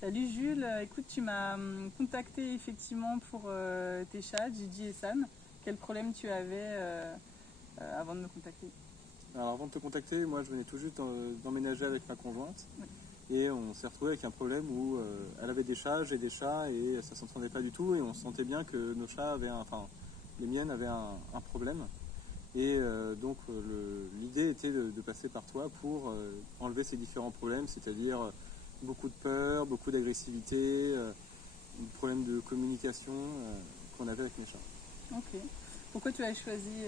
Salut Jules, écoute, tu m'as contacté effectivement pour tes chats, Gigi et San. Quel problème tu avais avant de me contacter? Alors avant de te contacter, moi je venais tout juste d'emménager avec ma conjointe. Oui. Et on s'est retrouvé avec un problème où elle avait des chats, j'ai des chats et ça s'entendait pas du tout et on sentait bien que nos chats avaient les miennes avaient un problème. Et l'idée était de passer par toi pour enlever ces différents problèmes, c'est-à-dire beaucoup de peur, beaucoup d'agressivité, problème de communication qu'on avait avec mes chats. Ok. Pourquoi tu as choisi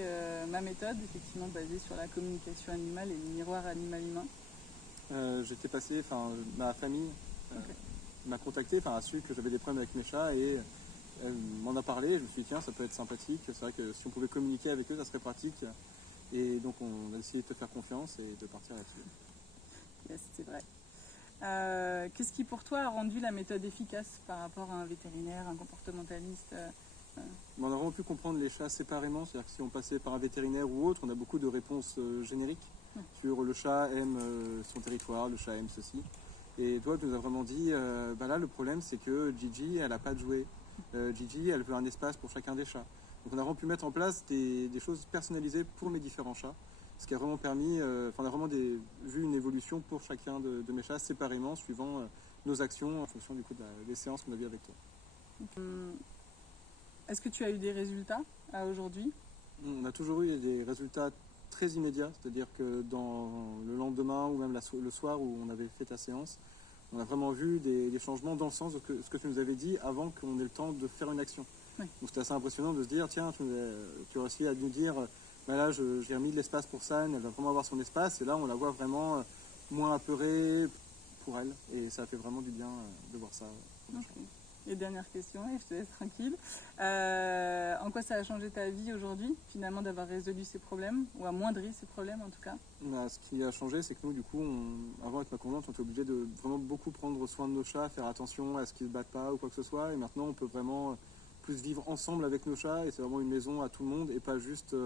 ma méthode, effectivement basée sur la communication animale et le miroir animal-humain? J'étais passé, ma famille Ok. m'a contacté, a su que j'avais des problèmes avec mes chats et elle m'en a parlé. Je me suis dit tiens, ça peut être sympathique, c'est vrai que si on pouvait communiquer avec eux, ça serait pratique. Et donc on a essayé de te faire confiance et de partir là-dessus. Yes, c'est vrai. Qu'est-ce qui pour toi a rendu la méthode efficace par rapport à un vétérinaire, un comportementaliste? Mais on a vraiment pu comprendre les chats séparément, c'est-à-dire que si on passait par un vétérinaire ou autre, on a beaucoup de réponses génériques sur le chat aime son territoire, le chat aime ceci. Et toi, tu nous as vraiment dit, là le problème c'est que Gigi, elle n'a pas de jouet. Gigi, elle veut un espace pour chacun des chats. Donc on a vraiment pu mettre en place des choses personnalisées pour mes différents chats, ce qui a vraiment permis, on a vraiment vu une évolution pour chacun de mes chats séparément, suivant nos actions en fonction du coup des séances qu'on a vues avec toi. Est-ce que tu as eu des résultats à aujourd'hui? On a toujours eu des résultats très immédiats, c'est-à-dire que dans le lendemain ou même le soir où on avait fait ta séance, on a vraiment vu des changements dans le sens de ce que tu nous avais dit avant qu'on ait le temps de faire une action. Oui. Donc c'était assez impressionnant de se dire, tiens, tu as réussi à nous dire, là j'ai remis de l'espace pour San, elle va vraiment avoir son espace, et là on la voit vraiment moins apeurée pour elle, et ça fait vraiment du bien de voir ça. Okay. Et dernière question, et je te laisse tranquille. En quoi ça a changé ta vie aujourd'hui, finalement, d'avoir résolu ces problèmes, ou amoindri ces problèmes en tout cas? Ce qui a changé, c'est que nous, du coup, avant avec ma conjointe, on était obligé de vraiment beaucoup prendre soin de nos chats, faire attention à ce qu'ils ne se battent pas ou quoi que ce soit. Et maintenant, on peut vraiment plus vivre ensemble avec nos chats, et c'est vraiment une maison à tout le monde, et pas juste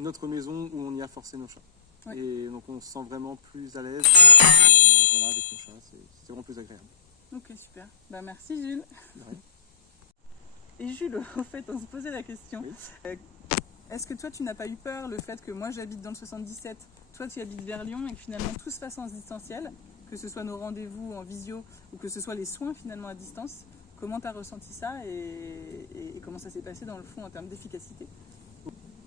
notre maison où on y a forcé nos chats. Oui. Et donc, on se sent vraiment plus à l'aise avec nos chats, c'est vraiment plus agréable. Ok, super. Merci Jules. Ouais. Et Jules, au fait, on se posait la question. Oui. Est-ce que toi, tu n'as pas eu peur le fait que moi, j'habite dans le 77, toi, tu habites vers Lyon, et que finalement, tout se fasse en distanciel, que ce soit nos rendez-vous en visio, ou que ce soit les soins finalement à distance? Comment tu as ressenti ça et comment ça s'est passé dans le fond en termes d'efficacité?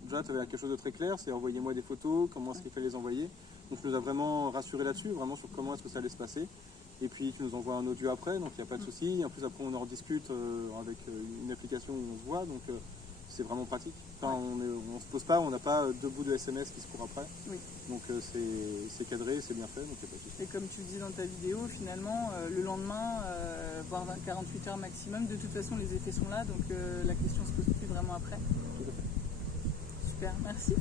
Déjà, tu avais quelque chose de très clair, c'est envoyez-moi des photos, comment est-ce qu'il fallait les envoyer. Donc, tu nous as vraiment rassuré là-dessus, vraiment sur comment est-ce que ça allait se passer. Et puis tu nous envoies un audio après, donc il n'y a pas de souci. En plus après on en rediscute avec une application où on se voit, donc c'est vraiment pratique. On ne se pose pas, on n'a pas deux bouts de SMS qui se courent après. Oui. Donc c'est cadré, c'est bien fait, donc il n'y a pas de souci. Et comme tu le dis dans ta vidéo, finalement, le lendemain, voire 48 heures maximum, de toute façon les effets sont là, donc la question se pose plus vraiment après. Tout à fait. Super, merci.